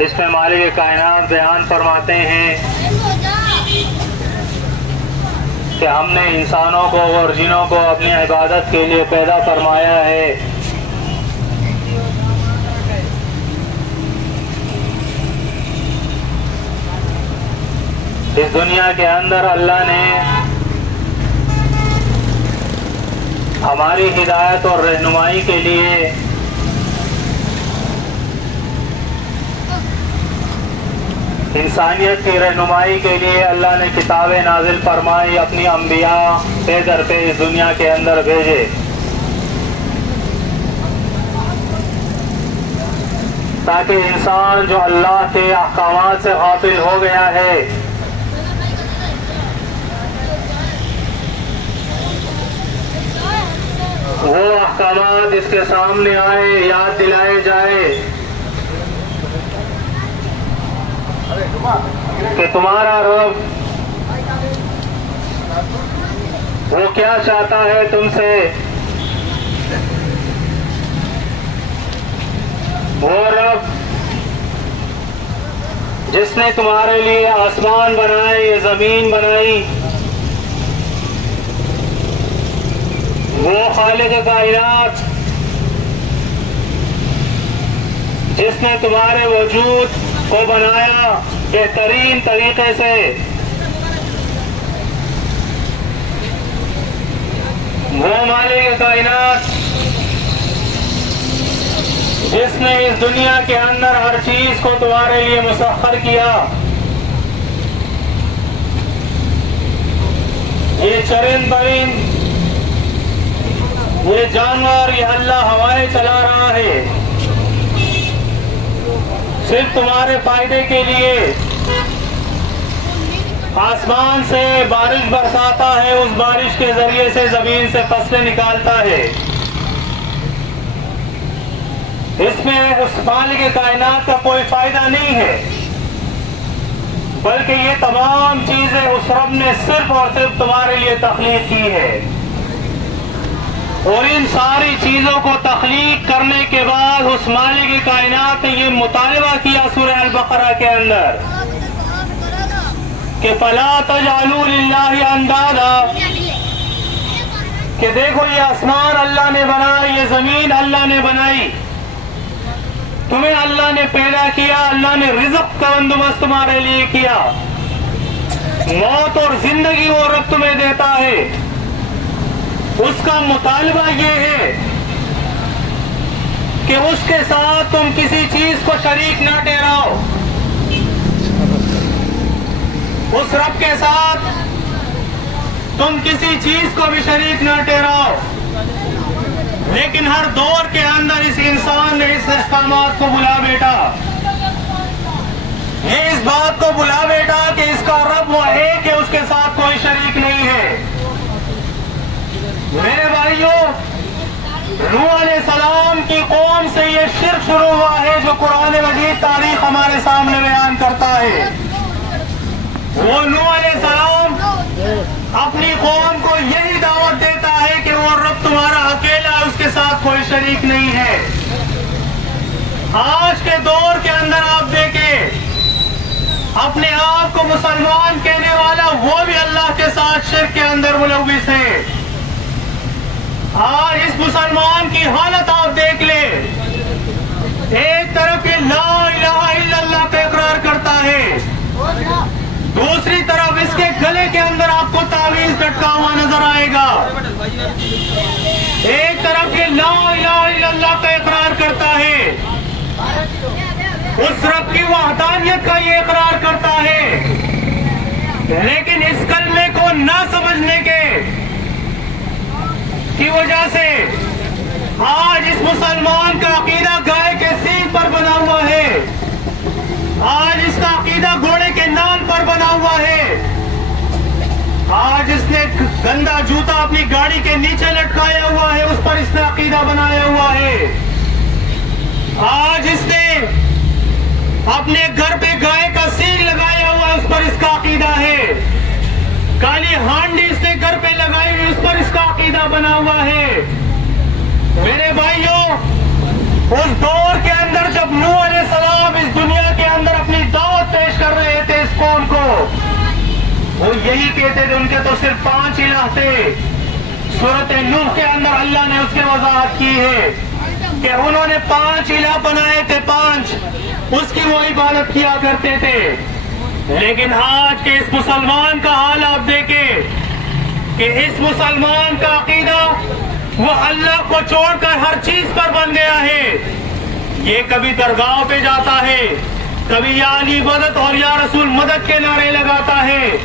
اس میں مالک کائنات بیان فرماتے ہیں کہ ہم نے انسانوں کو اور جنوں کو اپنی عبادت کے لیے پیدا فرمایا ہے. اس دنیا کے اندر اللہ نے ہماری ہدایت اور رہنمائی کے لیے انسانیت کی رہنمائی کے لیے اللہ نے کتابیں نازل فرمائی، اپنی انبیاء پے در پہ اس دنیا کے اندر بھیجے تاکہ انسان جو اللہ کے احکامات سے غافل ہو گیا ہے وہ احکامات اس کے سامنے آئے، یاد دلائے جائے کہ تمہارا رب وہ کیا چاہتا ہے تم سے. وہ رب جس نے تمہارے لیے آسمان بنائے، یہ زمین بنائی، وہ خالق کائنات جس نے تمہارے وجود کو بنایا بہترین طریقے سے، وہ مالک کائنات جس نے اس دنیا کے اندر ہر چیز کو تمہارے لیے مسخر کیا. یہ چرند پرند، یہ جانور، یہ اللہ ہوائیں چلا رہا ہے صرف تمہارے فائدے کے لیے. آسمان سے بارش برساتا ہے، اس بارش کے ذریعے سے زمین سے فصلیں نکالتا ہے. اس میں اس مالک کائنات کا کوئی فائدہ نہیں ہے، بلکہ یہ تمام چیزیں اس رب نے صرف اور صرف تمہارے لیے تخلیق کی ہے. اور ان ساری چیزوں کو تخلیق کرنے کے بعد اس مالک کائنات نے یہ مطالبہ کیا سورہ البقرہ کے اندر کہ فَلَا تَجْعَلُوا لِلَّهِ أَنْدَادًا، کہ دیکھو یہ آسمان اللہ نے بنایا، یہ زمین اللہ نے بنائی، تمہیں اللہ نے پیدا کیا، اللہ نے رزق کا بندوبست تمہارے لیے کیا، موت اور زندگی وہ رب تمہیں دیتا ہے. اس کا مطالبہ یہ ہے کہ اس کے ساتھ تم کسی چیز کو شریک نہ ٹھہراؤ. اس رب کے ساتھ تم کسی چیز کو بھی شریک نہ ٹھہراؤ. لیکن ہر دور کے اندر اس انسان نے اس احکامات کو بلا بیٹا، یہ اس بات کو بلا بیٹا کہ اس کا رب وہ ہے کہ اس کے ساتھ کوئی شریک نہیں ہے. میرے بھائیوں، نوح علیہ السلام کی قوم سے یہ شرک شروع ہوا ہے جو قرآن مجید تاریخ ہمارے سامنے بیان کرتا ہے. وہ نوح علیہ السلام اپنی قوم کو یہی دعوت دیتا ہے کہ وہ رب تمہارا اکیلا، اس کے ساتھ کوئی شریک نہیں ہے. آج کے دور کے اندر آپ دیکھیں، اپنے آپ کو مسلمان کہنے والا وہ بھی اللہ کے ساتھ شرک کے اندر ملوث ہے. آج اس مسلمان کی حالت آپ دیکھ لیں، ایک طرف یہ لا الہ الا اللہ کا اقرار کرتا ہے، دوسری طرف اس کے گلے کے اندر آپ کو تعویذ لٹکا ہوا نظر آئے گا. ایک طرف یہ لا الہ الا اللہ کا اقرار کرتا ہے، اس رب کی وحدانیت کا یہ اقرار کرتا ہے، لیکن اس کلمے کو نہ سمجھنے کی وجہ سے آج اس مسلمان کا عقیدہ گائے کے سینگ پر بنا ہوا ہے، آج اس کا عقیدہ گھوڑے کے نال پر بنا ہوا ہے، آج اس نے گندا جوتا اپنی گاڑی کے نیچے لٹکایا ہوا ہے، اس پر اس نے عقیدہ بنایا ہوا ہے. آج اس نے اپنے گھر پہ گائے کا سینگ لگایا ہوا ہے، اس پر اس کا عقیدہ ہے. کالی ہانڈی اس نے گھر پہ لگائی ہوئی، اس پر اس کا عقیدہ بنا ہوا ہے. میرے بھائیوں، اس دور کے اندر جب نوح علیہ السلام اس دنیا کے وہ یہی کہتے تھے، ان کے تو صرف 5 الہ تھے۔ سورۃ نوح کے اندر اللہ نے اس کی وضاحت کی ہے کہ انہوں نے 5 الہ بنائے تھے، 5، اس کی وہ عبادت کیا کرتے تھے۔ لیکن آج کے اس مسلمان کا حال آپ دیکھیں کہ اس مسلمان کا عقیدہ وہ اللہ کو چھوڑ کر ہر چیز پر بن گیا ہے۔ یہ کبھی درگاہوں پہ جاتا ہے، کبھی یا علی مدد اور یا رسول مدد کے نعرے لگاتا ہے،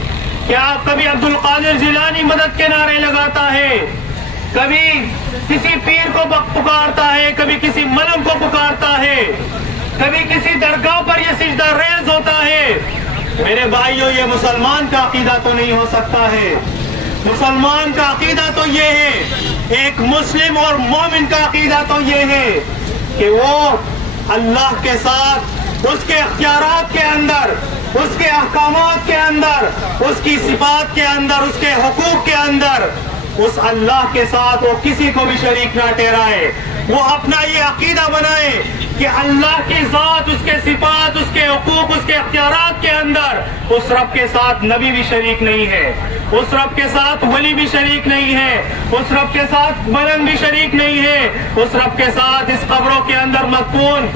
کیا کبھی عبد القادر جیلانی مدد کے نعرے لگاتا ہے، کبھی کسی پیر کو پکارتا ہے، کبھی کسی ملم کو پکارتا ہے، کبھی کسی درگاہ پر یہ سجدہ ریز ہوتا ہے۔ میرے بھائیو، یہ مسلمان کا عقیدہ تو نہیں ہو سکتا ہے۔ مسلمان کا عقیدہ تو یہ ہے، ایک مسلم اور مومن کا عقیدہ تو یہ ہے کہ وہ اللہ کے ساتھ اس کے اختیارات کے اندر، اس کے احکامات کے اندر، اس کی صفات کے اندر، اس کے حقوق کے اندر اس اللہ کے ساتھ وہ کسی کو بھی شریک نہ ٹھہرائے۔ وہ اپنا یہ عقیدہ بنائے کہ اللہ کی ذات، اس کے صفات، اس کے حقوق، اس کے اختیارات کے اندر اس رب کے ساتھ نبی بھی شریک نہیں ہے، اس رب کے ساتھ ولی بھی شریک نہیں ہے، اس رب کے ساتھ ملنگ بھی شریک نہیں ہے، اس رب کے ساتھ اس قبروں کے اندر مدفون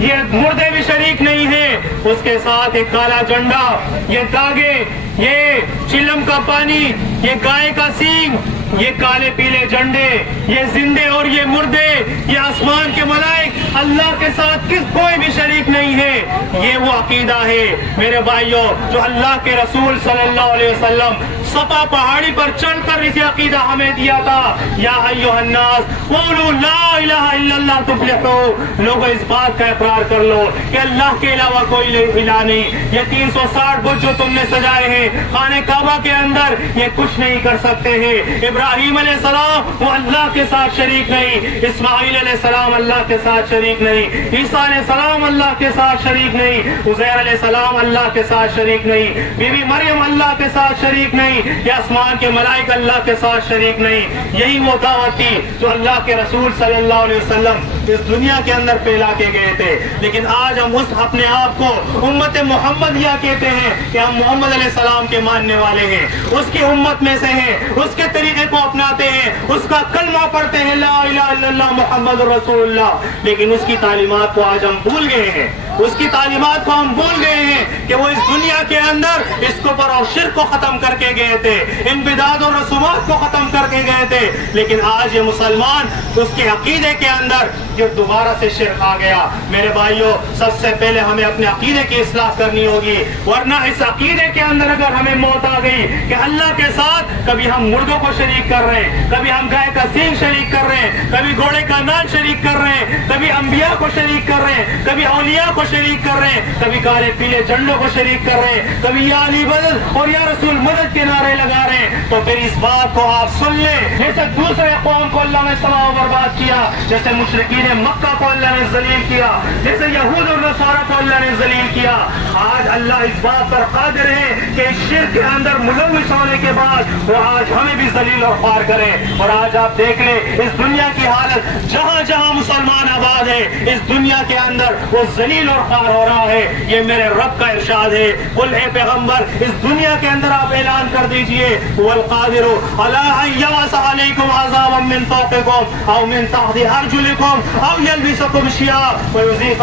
یہ مردے بھی شریک نہیں ہے، اس کے ساتھ ایک کالا جھنڈا، یہ داغے، یہ چلم کا پانی، یہ گائے کا سینگ، یہ کالے پیلے جھنڈے، یہ زندے اور یہ مردے، یہ آسمان کے ملائک، اللہ کے ساتھ کوئی بھی شریک نہیں ہے۔ یہ وہ عقیدہ ہے میرے بھائیوں جو اللہ کے رسول صلی اللہ علیہ وسلم صفا پہاڑی پر چڑھ کر اسے عقیدہ ہمیں دیا تھا۔ یا ایھا الناس قولوا لا الہ الا اللہ تفلحوا، لوگوں اس بات کا اقرار کر لو کہ اللہ کے علاوہ کوئی الہ نہیں۔ یہ 360 بت جو تم نے سجائے ہیں خانہ کعبہ کے اندر، یہ کچھ نہیں کر سکتے ہیں۔ ابراہیم علیہ السلام وہ اللہ کے ساتھ شریک نہیں، اسماعیل علیہ السلام اللہ کے ساتھ شریک نہیں، عیسیٰ علیہ السلام اللہ کے ساتھ شریک نہیں، عزیر علیہ السلام اللہ کے ساتھ شریک نہیں، بی بی مریم اللہ کے ساتھ شریک نہیں، یا آسمان کے ملائک اللہ کے ساتھ شریک نہیں۔ یہی وہ دعوت تھی جو اللہ کے رسول صلی اللہ علیہ وسلم اس دنیا کے اندر پھیلا کے گئے تھے۔ لیکن آج ہم اس اپنے آپ کو امت محمدیہ کہتے ہیں کہ ہم محمد علیہ السلام کے ماننے والے ہیں، اس کی امت میں سے ہیں، اس کے طریقے کو اپناتے ہیں، اس کا کلمہ پڑھتے ہیں لا الہ الا اللہ محمد رسول اللہ، لیکن اس کی تعلیمات کو آج ہم بھول گئے ہیں، اس کی تعلیمات کو ہم بھول گئے ہیں کہ وہ اس دنیا کے اندر اس کفر اور شرک کو ختم کر کے گئے تھے، ان بدعات اور رسومات کو ختم کر کے گئے تھے۔ لیکن آج یہ مسلمان اس کے عقیدے کے اندر جو دوبارہ سے شرک آ گیا۔ میرے بھائیوں، سب سے پہلے ہمیں اپنے عقیدے کی اصلاح کرنی ہوگی، ورنہ اس عقیدے کے اندر اگر ہمیں موت آ گئی کہ اللہ کے ساتھ کبھی ہم مردوں کو شریک کر رہے ہیں، کبھی ہم گائے کا سینگ شریک کر رہے ہیں، کبھی گھوڑے کا نال شریک کر رہے ہیں، کبھی انبیاء کو شریک کر رہے ہیں، کبھی اولیاء کو شریک کر رہے ہیں، کبھی کالے پیلے جھنڈوں کو شریک کر رہے ہیں، کبھی یا علی مدد اور یا رسول مدد کے نعرے لگا رہے ہیں، تو پھر اس بات کو آپ سن لیں، جیسے دوسرے قوم کو اللہ نے تباہ و برباد کیا، جیسے مشرکین مکہ کو اللہ نے ذلیل کیا، جیسے یہود اور نصارہ کو اللہ نے ذلیل کیا، آج اللہ اس بات پر قادر ہے کہ اس شرک کے اندر ملوث ہونے کے بعد وہ آج ہمیں بھی ذلیل اور خوار کرے۔ اور آج آپ دیکھ لیں اس دنیا کی حالت، جہاں جہاں مسلمان آباد ہے اس دنیا کے اندر وہ ذلیل اور خوار ہو رہا ہے۔ یہ میرے رب کا ارشاد ہے، قل اے پیغمبر اس دنیا کے اندر آپ اعلان کر دیجئے والقادر علی ان یبعث علیکم عذابا من فوقکم او من تحت ارجلکم او یلبسکم شیعا ویذیق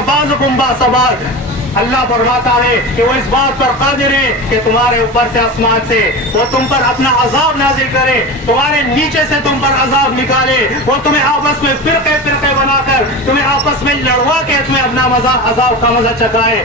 بعضکم بأس بعض۔ اللہ فرماتا ہے کہ وہ اس بات پر قادر ہے کہ تمہارے اوپر سے آسمان سے وہ تم پر اپنا عذاب نازل کرے، تمہارے نیچے سے تم پر عذاب نکالے، وہ تمہیں آپس میں فرقے فرقے بنا کر تمہیں آپس میں لڑوا کے تمہیں اپنا عذاب کا مزہ چکھائے۔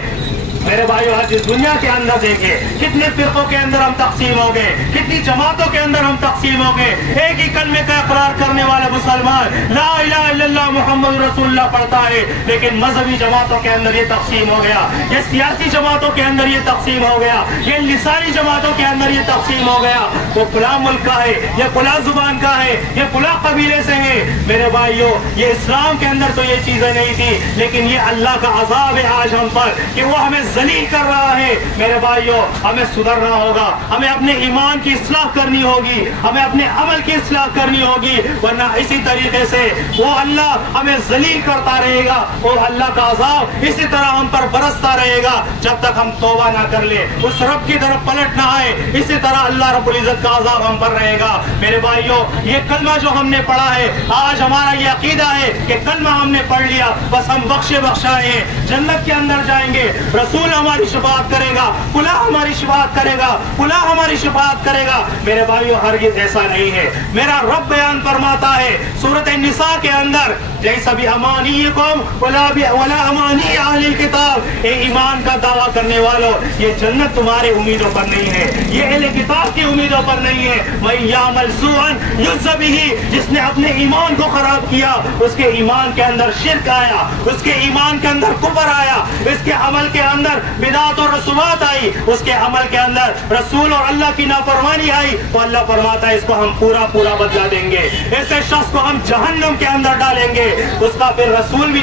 میرے بھائیو، آج اس دنیا کے اندر دیکھیں کتنے فرقوں کے اندر ہم تقسیم ہو گئے، کتنی جماعتوں کے اندر ہم تقسیم ہو گئے۔ ایک ہی کلمے کا اقرار کرنے والا مسلمان لا الہ الا اللہ محمد رسول اللہ پڑھتا ہے، لیکن مذہبی جماعتوں کے اندر یہ تقسیم ہو گیا، یہ سیاسی جماعتوں کے اندر یہ تقسیم ہو گیا، یہ لسانی جماعتوں کے اندر یہ تقسیم ہو گیا۔ وہ فلاں ملک کا ہے، یہ فلاں زبان کا ہے، یہ فلاں قبیلے سے ہے۔ میرے بھائیو، یہ اسلام کے اندر تو یہ چیزیں نہیں تھی، لیکن یہ اللہ کا عذاب ہے آج ہم پر کہ وہ ہمیں ذلیل کر رہا ہے۔ میرے بھائیو، ہمیں سدھرنا ہوگا، ہمیں اپنے ایمان کی اصلاح کرنی ہوگی، ہمیں اپنے عمل کی اصلاح کرنی ہوگی، ورنہ اسی طریقے سے وہ اللہ ہمیں ذلیل کرتا رہے گا اور اللہ کا عذاب اسی طرح ہم پر برستا رہے گا جب تک ہم توبہ نہ کر لے، اس رب کی طرف پلٹ نہ آئے، اسی طرح اللہ رب العزت کا عذاب ہم پر رہے گا۔ میرے بھائیوں، یہ کلمہ جو ہم نے پڑھا ہے، آج ہمارا یہ عقیدہ ہے کہ کلمہ ہم نے پڑھ لیا بس ہم بخشے بخشائے ہیں، جنت کے اندر جائیں گے، رسول ہماری شفاعت کرے گا، فلاں ہماری شفاعت کرے گا، فلاں ہماری شفاعت کرے گا۔ میرے بھائیوں، ہرگز ایسا نہیں ہے۔ میرا رب بیان فرماتا ہے سورۃ النساء کے اندر، جیسا بھی امانیکم ولا امانی اہل الکتاب، اے ایمان کا دعویٰ کرنے والوں، یہ جنت تمہارے امیدوں پر نہیں ہے، یہ اہل کتاب کی امیدوں پر نہیں ہے۔ وَإِن يَعْمَلْ سُوءًا يُجْزَ بِهِ، جس نے اپنے ایمان کو خراب کیا، اس کے ایمان کے اندر شرک آیا، اس کے ایمان کے اندر کفر آیا، اس کے عمل کے اندر بدعت اور رسومات آئی، اس کے عمل کے اندر رسول اور اللہ کی نافرمانی آئی، تو اللہ فرماتا ہے اس کو ہم پورا بدلہ دیں گے، ایسے شخص کو ہم جہنم کے اندر ڈالیں گے، اس کا پھر رسول بھی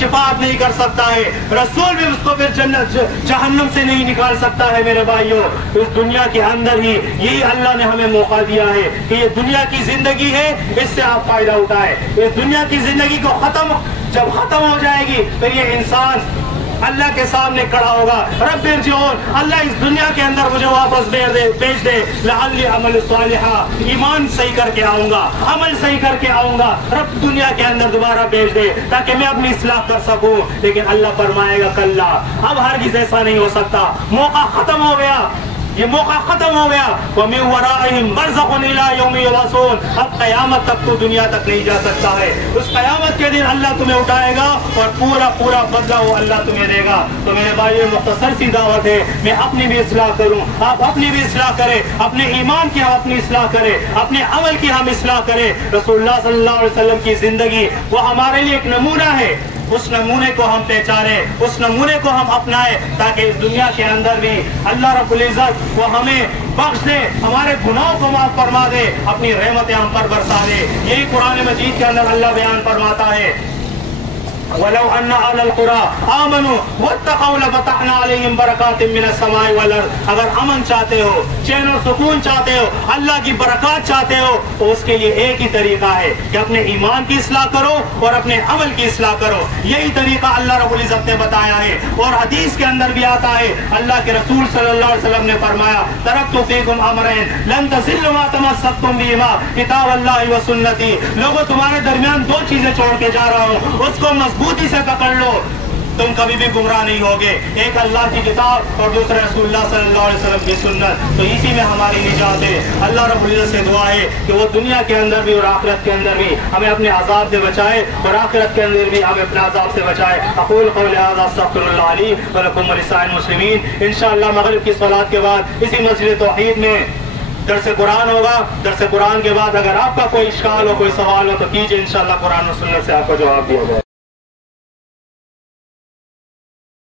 شفاعت نہیں کر سکتا ہے، رسول بھی اس کو پھر جہنم سے نہیں نکال سکتا ہے۔ میرے بھائیوں، اس دنیا کے اندر ہی یہی اللہ نے ہمیں موقع دیا ہے کہ یہ دنیا کی زندگی ہے، اس سے آپ فائدہ اٹھائیں۔ اس دنیا کی زندگی کو جب ختم ہو جائے گی پھر یہ انسان اللہ کے سامنے کھڑا ہوگا، رب ارجعون، اللہ اس دنیا کے اندر مجھے واپس بھیج دے، لعلی اعمل صالحا، ایمان صحیح کر کے آؤں گا، عمل صحیح کر کے آؤں گا، رب دنیا کے اندر دوبارہ بھیج دے تاکہ میں اپنی اصلاح کر سکوں۔ لیکن اللہ فرمائے گا کلا، اب ہرگز ایسا نہیں ہو سکتا، موقع ختم ہو گیا، یہ موقع ختم ہو گیا۔ وَمِن وَرَائِهِمْ بَرْزَخٌ إِلَىٰ يَوْمِ يُبْعَثُونَ، اب قیامت تک تو دنیا تک نہیں جا سکتا ہے، اس قیامت کے دن اللہ تمہیں اٹھائے گا اور پورا بدلہ وہ اللہ تمہیں دے گا۔ تو میرے بھائیو، مختصر سی دعوت ہے، میں اپنی بھی اصلاح کروں، آپ اپنی بھی اصلاح کریں، اپنے ایمان کی ہم اپنی اصلاح کریں، اپنے عمل کی ہم اصلاح کریں۔ رسول اللہ صلی اللہ علیہ وسلم کی زندگی وہ ہمارے لیے ایک نمونہ ہے، اس نمونے کو ہم پہچانیں، اس نمونے کو ہم اپنائیں تاکہ اس دنیا کے اندر بھی اللہ رب العزت وہ ہمیں بخش دے، ہمارے گناہوں کو معاف فرما دے، اپنی رحمتیں ہم پر برسا دے۔ یہی قرآن مجید کے اندر اللہ بیان فرماتا ہے، وَلَوْ أَنَّ أَهْلَ الْقُرَىٰ آمَنُوا وَاتَّقَوْا لَفَتَحْنَا عَلَيْهِمْ بَرَكَاتٍ مِّنَ السَّمَاءِ وَالْأَرْضِ، اگر امن چاہتے ہو، چین اور سکون چاہتے ہو، اللہ کی برکات چاہتے ہو، تو اس کے لیے ایک ہی طریقہ ہے کہ اپنے ایمان کی اصلاح کرو اور اپنے عمل کی اصلاح کرو۔ یہی طریقہ اللہ رب العزت نے بتایا ہے، اور حدیث کے اندر بھی آتا ہے، اللہ کے رسول صلی اللہ علیہ وسلم نے فرمایا، ترکت فیکم امرین لن تضلوا ما تمسکتم بہما کتاب اللہ و سنتی، لوگوں تمہارے درمیان دو چیزیں چھوڑ کے جا رہا ہوں، اس کو مضبوطی سے پکڑ لو، تم کبھی بھی گمراہ نہیں ہوگے، ایک اللہ کی کتاب اور دوسرا رسول اللہ صلی اللہ علیہ وسلم کی سنت، تو اسی میں ہماری نجات ہے۔ اللہ رب العزت سے دعا ہے کہ وہ دنیا کے اندر بھی اور آخرت کے اندر بھی ہمیں اپنے عذاب سے بچائے اور آخرت کے اندر بھی ہمیں اپنے عذاب سے بچائے۔ اقول قولی ھذا استغفر اللہ لی ولکم ولسائر المسلمین۔ انشاءاللہ مغرب کی صلاۃ کے بعد اسی مسجد توحید میں درس قرآن ہوگا۔ درس قرآن کے بعد اگر آپ کا کوئی اشکال ہو، کوئی سوال ہو تو کیجئے، انشاءاللہ قرآن و سنت سے آپ کو جواب دیا جائے۔